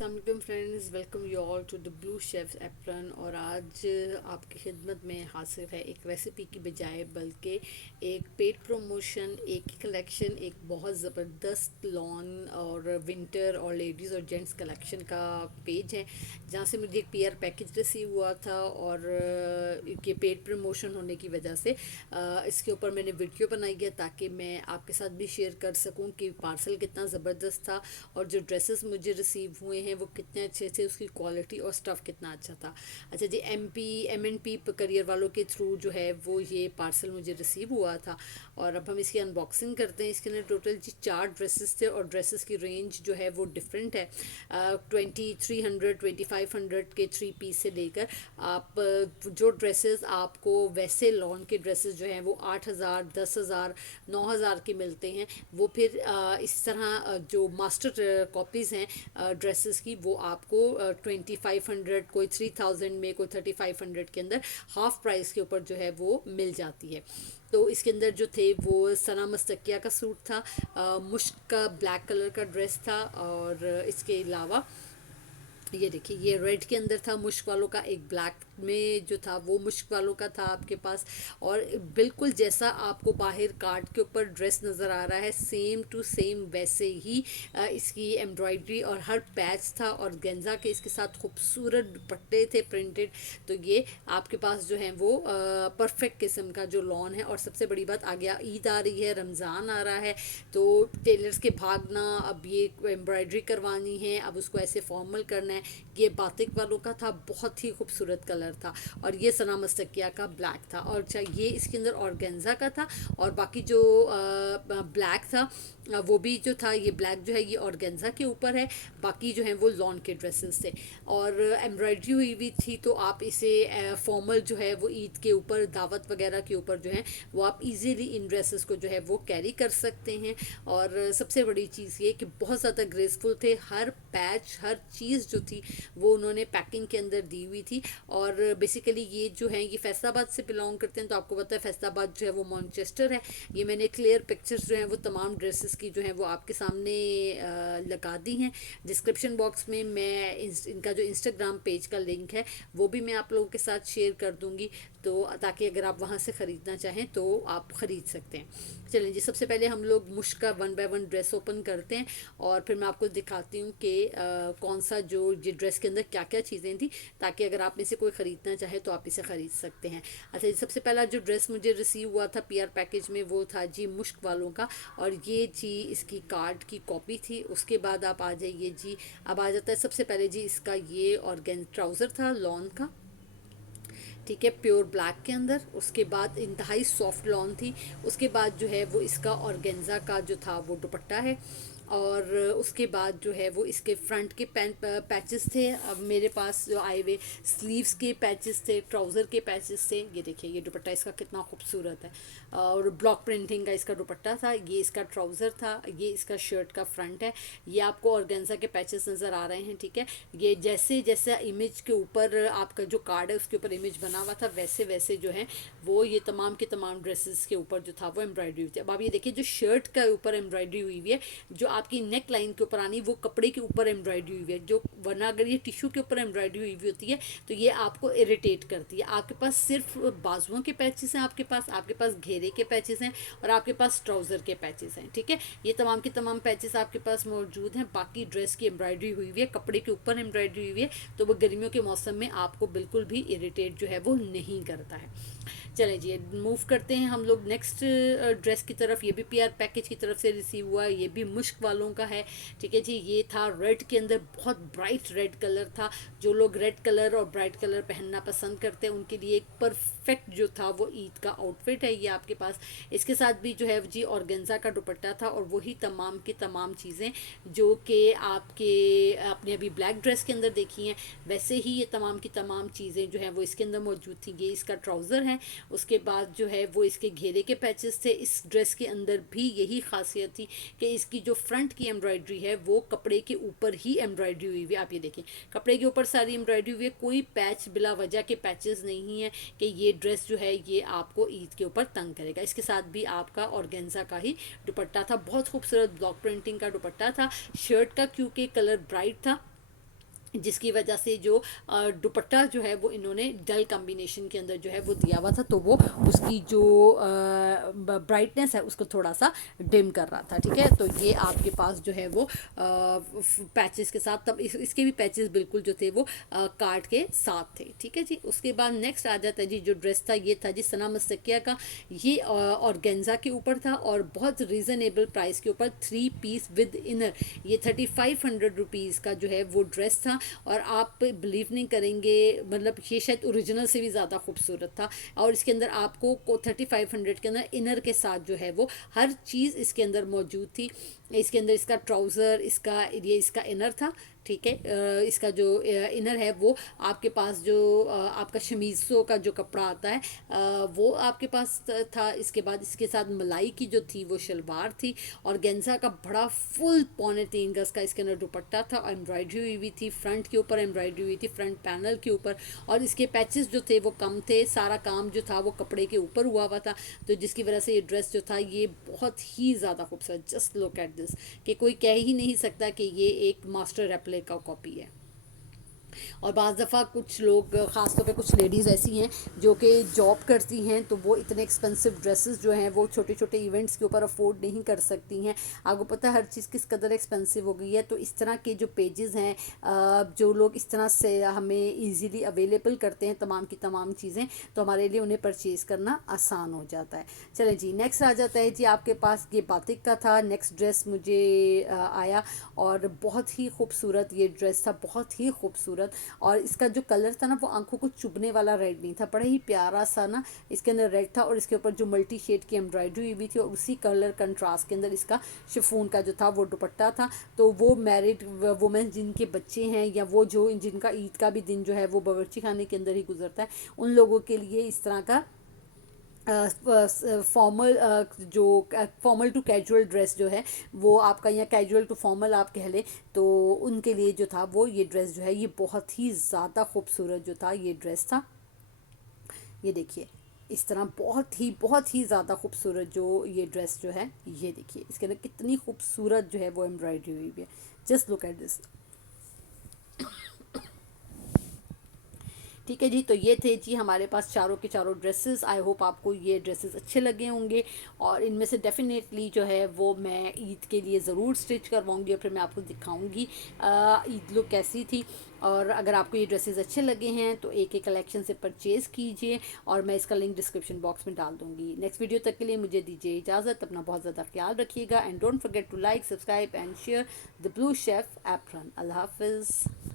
अस्सलाम friends, welcome you all to the blue chef's apron. और आज आपकी खिदमत में हासिल है एक रेसिपी की बजाय बल्कि एक पेड प्रमोशन, एक कलेक्शन, एक बहुत ज़बरदस्त लॉन और विंटर और लेडीज़ और जेंट्स कलेक्शन का पेज है, जहाँ से मुझे एक पीआर पैकेज रिसीव हुआ था। और ये पेड प्रमोशन होने की वजह से इसके ऊपर मैंने वीडियो बनाई है ताकि मैं आपके साथ भी शेयर कर सकूं कि पार्सल कितना ज़बरदस्त था और जो ड्रेसेस मुझे रिसीव हुए हैं वो कितने अच्छे थे, उसकी क्वालिटी और स्टफ़ कितना अच्छा था। अच्छा जी, एम एन पी करियर वालों के थ्रू जो है वो ये पार्सल मुझे रिसीव हुआ था। और अब हम इसकी अनबॉक्सिंग करते हैं। इसके अंदर टोटल जी 4 ड्रेसेस थे और ड्रेसेस की रेंज जो है वो डिफरेंट है। 2300 2500 के 3 पीस से लेकर आप जो ड्रेसेस आपको वैसे लॉन के ड्रेसेस जो हैं वो 8000 10,000 9,000 के मिलते हैं, वो फिर इस तरह जो मास्टर कॉपीज़ हैं ड्रेसेस की, वो आपको 2500, कोई 3000 में, कोई 3500 के अंदर हाफ प्राइस के ऊपर जो है वो मिल जाती है। तो इसके अंदर जो थे वो सना मस्तकिया का सूट था, मुश्क का ब्लैक कलर का ड्रेस था, और इसके अलावा ये देखिए ये रेड के अंदर था मुश्क वालों का, एक ब्लैक में जो था वो मुश्क वालों का था आपके पास। और बिल्कुल जैसा आपको बाहर कार्ड के ऊपर ड्रेस नज़र आ रहा है, सेम टू सेम वैसे ही इसकी एम्ब्रॉयडरी और हर पैच था, और गेंजा के इसके साथ खूबसूरत दुपट्टे थे प्रिंटेड। तो ये आपके पास जो है वो परफेक्ट किस्म का जो लॉन है। और सबसे बड़ी बात, आ गया ईद आ रही है, रमज़ान आ रहा है, तो टेलर्स के भागना, अब ये एम्ब्रॉयडरी करवानी है, अब उसको ऐसे फॉर्मल करना है। ये बातिक वालों का था, बहुत ही खूबसूरत कलर था। और ये सना मस्तकिया का ब्लैक था। और अच्छा, ये इसके अंदर ऑर्गेन्जा का था, और बाकी जो ब्लैक था वो भी जो था, ये ब्लैक जो है ये ऑर्गेन्जा के ऊपर है, बाकी जो है वो लॉन के ड्रेसेस थे। और एम्ब्रॉयडरी हुई हुई थी, तो आप इसे फॉर्मल जो है वो ईद के ऊपर, दावत वगैरह के ऊपर जो है वो आप इजीली इन ड्रेसेस को जो है वो कैरी कर सकते हैं। और सबसे बड़ी चीज़ ये कि बहुत ज़्यादा ग्रेसफुल थे, हर पैच हर चीज़ जो थी वो उन्होंने पैकिंग के अंदर दी हुई थी। और बेसिकली ये जो है ये फैसलाबाद से बिलोंग करते हैं, तो आपको पता है फैसलाबाद जो है वो मैनचेस्टर है। ये मैंने क्लियर पिक्चर्स जो हैं वो तमाम ड्रेसेस की जो है वो आपके सामने लगा दी हैं। डिस्क्रिप्शन बॉक्स में मैं इनका जो इंस्टाग्राम पेज का लिंक है वो भी मैं आप लोगों के साथ शेयर कर दूंगी, तो ताकि अगर आप वहाँ से ख़रीदना चाहें तो आप ख़रीद सकते हैं। चलें जी, सबसे पहले हम लोग मुश्क का 1 बाय 1 ड्रेस ओपन करते हैं, और फिर मैं आपको दिखाती हूँ कि कौन सा जो ये ड्रेस के अंदर क्या क्या चीज़ें थी, ताकि अगर आप में से कोई ख़रीदना चाहे तो आप इसे ख़रीद सकते हैं। अच्छा जी, सबसे पहला जो ड्रेस मुझे रिसीव हुआ था पीआर पैकेज में वो था जी मुश्क वालों का, और ये जी इसकी कार्ड की कॉपी थी। उसके बाद आप आ जाइए जी, अब आ जाता है सबसे पहले जी इसका ये ऑर्गेन ट्राउज़र था लॉन का, ठीक है, प्योर ब्लैक के अंदर। उसके बाद इंतहाई सॉफ्ट लॉन थी। उसके बाद जो है वो इसका ऑर्गेन्जा का जो था वो दुपट्टा है। और उसके बाद जो है वो इसके फ्रंट के पैचेस थे। अब मेरे पास जो आए हुए स्लीव्स के पैचेस थे, ट्राउज़र के पैचेस थे। ये देखिए ये दुपट्टा इसका कितना खूबसूरत है, और ब्लॉक प्रिंटिंग का इसका दुपट्टा था। ये इसका ट्राउज़र था, ये इसका शर्ट का फ्रंट है। ये आपको ऑर्गेन्जा के पैचेस नज़र आ रहे हैं, ठीक है। ये जैसे जैसे इमेज के ऊपर आपका जो कार्ड है उसके ऊपर इमेज बना हुआ था, वैसे वैसे जो है वो ये तमाम के तमाम ड्रेसेस के ऊपर जो था वो एम्ब्रॉयडरी हुई थी। अब आप ये देखिए जो शर्ट के ऊपर एम्ब्रॉयडरी हुई हुई है, जो आपकी नेक लाइन के ऊपर आनी, वो कपड़े के ऊपर एम्ब्रॉयडरी हुई है, जो वरना अगर ये टिश्यू के ऊपर एम्ब्रॉयडरी हुई हुई होती है तो ये आपको इरिटेट करती है। आपके पास सिर्फ बाजुओं के पैचेस हैं, आपके पास घेरे के पैचेस हैं, और आपके पास ट्राउज़र के पैचेस हैं, ठीक है। ये तमाम के तमाम पैचेस आपके पास मौजूद हैं। बाकी ड्रेस की एम्ब्रॉयडरी हुई हुई है, कपड़े के ऊपर एम्ब्रॉयडरी हुई हुई है, तो वो गर्मियों के मौसम में आपको बिल्कुल भी इरिटेट जो है वो नहीं करता है। चलें जी, मूव करते हैं हम लोग नेक्स्ट ड्रेस की तरफ। ये भी पीआर पैकेज की तरफ से रिसीव हुआ है, ये भी मुश्क वालों का है, ठीक है जी। ये था रेड के अंदर, बहुत ब्राइट रेड कलर था। जो लोग रेड कलर और ब्राइट कलर पहनना पसंद करते हैं उनके लिए एक परफेक्ट जो था वो ईद का आउटफिट है ये आपके पास। इसके साथ भी जो है जी ऑर्गेन्जा का दुपट्टा था, और वही तमाम की तमाम चीज़ें जो कि आपने अभी ब्लैक ड्रेस के अंदर देखी हैं, वैसे ही ये तमाम की तमाम चीज़ें जो हैं वो इसके अंदर मौजूद थी। ये इसका ट्राउज़र है, उसके बाद जो है वो इसके घेरे के पैचेस थे। इस ड्रेस के अंदर भी यही खासियत थी कि इसकी जो फ्रंट की एम्ब्रॉयडरी है वो कपड़े के ऊपर ही एम्ब्रॉयडरी हुई हुई है। आप ये देखें, कपड़े के ऊपर सारी एम्ब्रॉयडरी हुई है, कोई पैच बिला वजह के पैचेस नहीं है कि ये ड्रेस जो है ये आपको ईद के ऊपर तंग करेगा। इसके साथ भी आपका ऑर्गेन्जा का ही दुपट्टा था, बहुत खूबसूरत ब्लॉक प्रिंटिंग का दुपट्टा था। शर्ट का क्योंकि कलर ब्राइट था, जिसकी वजह से जो दुपट्टा जो है वो इन्होंने डल कॉम्बिनेशन के अंदर जो है वो दिया हुआ था, तो वो उसकी जो ब्राइटनेस है उसको थोड़ा सा डिम कर रहा था। ठीक है, तो ये आपके पास जो है वो पैचेस के साथ, तब इसके भी पैचेस बिल्कुल जो थे वो कार्ड के साथ थे। ठीक है जी, उसके बाद नेक्स्ट आ जाता है जी, जो ड्रेस था ये था जी सना मस्तकिया का। ये ऑर्गेन्जा के ऊपर था और बहुत रीज़नेबल प्राइस के ऊपर 3 पीस विद इनर, ये 3500 रुपीज़ का जो है वो ड्रेस था। और आप बिलीव नहीं करेंगे, मतलब ये शायद ओरिजिनल से भी ज़्यादा खूबसूरत था। और इसके अंदर आपको 3500 के अंदर इनर के साथ जो है वो हर चीज़ इसके अंदर मौजूद थी। इसके अंदर इसका ट्राउज़र, ये इसका इनर था। ठीक है, इसका जो इनर है वो आपके पास जो आपका शमीज़ों का जो कपड़ा आता है वो आपके पास था। इसके बाद इसके साथ मलाई की जो थी वो शलवार थी, और गेंजा का बड़ा फुल 3.25 गज का इसके अंदर दुपट्टा था, एम्ब्रॉयडरी हुई हुई थी, फ्रंट के ऊपर एम्ब्रॉयडरी हुई थी, फ्रंट पैनल के ऊपर। और इसके पैचेस जो थे वो कम थे, सारा काम जो था वो कपड़े के ऊपर हुआ हुआ था, तो जिसकी वजह से ये ड्रेस जो था ये बहुत ही ज़्यादा खूबसूरत, जस्ट लुक एट दिस, कि कोई कह ही नहीं सकता कि ये एक मास्टर रेप्लिका कॉपी है। और बाज़ दफ़ा कुछ लोग, ख़ास तौर पे कुछ लेडीज़ ऐसी हैं जो कि जॉब करती हैं, तो वो इतने एक्सपेंसिव ड्रेसेस जो हैं वो छोटे छोटे इवेंट्स के ऊपर अफोर्ड नहीं कर सकती हैं। आपको पता है हर चीज़ किस कदर एक्सपेंसिव हो गई है, तो इस तरह के जो पेजेस हैं, जो लोग इस तरह से हमें ईज़िली अवेलेबल करते हैं तमाम की तमाम चीज़ें, तो हमारे लिए उन्हें परचेज़ करना आसान हो जाता है। चलें जी, नेक्स्ट आ जाता है जी आपके पास, ये बातिक का था नेक्स्ट ड्रेस मुझे आया, और बहुत ही खूबसूरत ये ड्रेस था, बहुत ही खूबसूरत। और इसका जो कलर था ना वो आंखों को चुभने वाला रेड नहीं था, बड़ा ही प्यारा सा ना इसके अंदर रेड था, और इसके ऊपर जो मल्टी शेड की एम्ब्रॉयडरी हुई भी थी, और उसी कलर कंट्रास्ट के अंदर इसका शिफॉन का जो था वो दुपट्टा था। तो वो मैरिड वुमेन जिनके बच्चे हैं, या वो जो जिनका ईद का भी दिन जो है वो बावर्ची खाने के अंदर ही गुजरता है, उन लोगों के लिए इस तरह का फॉर्मल, जो फॉर्मल टू कैजुअल ड्रेस जो है वो आपका, या कैजुअल टू फॉर्मल आप कह लें, तो उनके लिए जो था वो ये ड्रेस जो है ये बहुत ही ज़्यादा खूबसूरत जो था ये ड्रेस था। ये देखिए, इस तरह बहुत ही ज़्यादा खूबसूरत जो ये ड्रेस जो है, ये देखिए इसके अंदर कितनी खूबसूरत जो है वो एम्ब्रॉयडरी हुई है। Just look at this. ठीक है जी, तो ये थे जी हमारे पास चारों के चारों ड्रेसेस। आई होप आपको ये ड्रेसेस अच्छे लगे होंगे, और इनमें से डेफिनेटली जो है वो मैं ईद के लिए ज़रूर स्टिच करवाऊँगी, और फिर मैं आपको दिखाऊँगी ईद लुक कैसी थी। और अगर आपको ये ड्रेसेस अच्छे लगे हैं तो एक एक कलेक्शन से परचेज़ कीजिए, और मैं इसका लिंक डिस्क्रिप्शन बॉक्स में डाल दूँगी। नेक्स्ट वीडियो तक के लिए मुझे दीजिए इजाज़त, अपना बहुत ज़्यादा ख्याल रखिएगा, and don't forget to like, subscribe and share the blue chef apron. अल्लाह हाफिज़।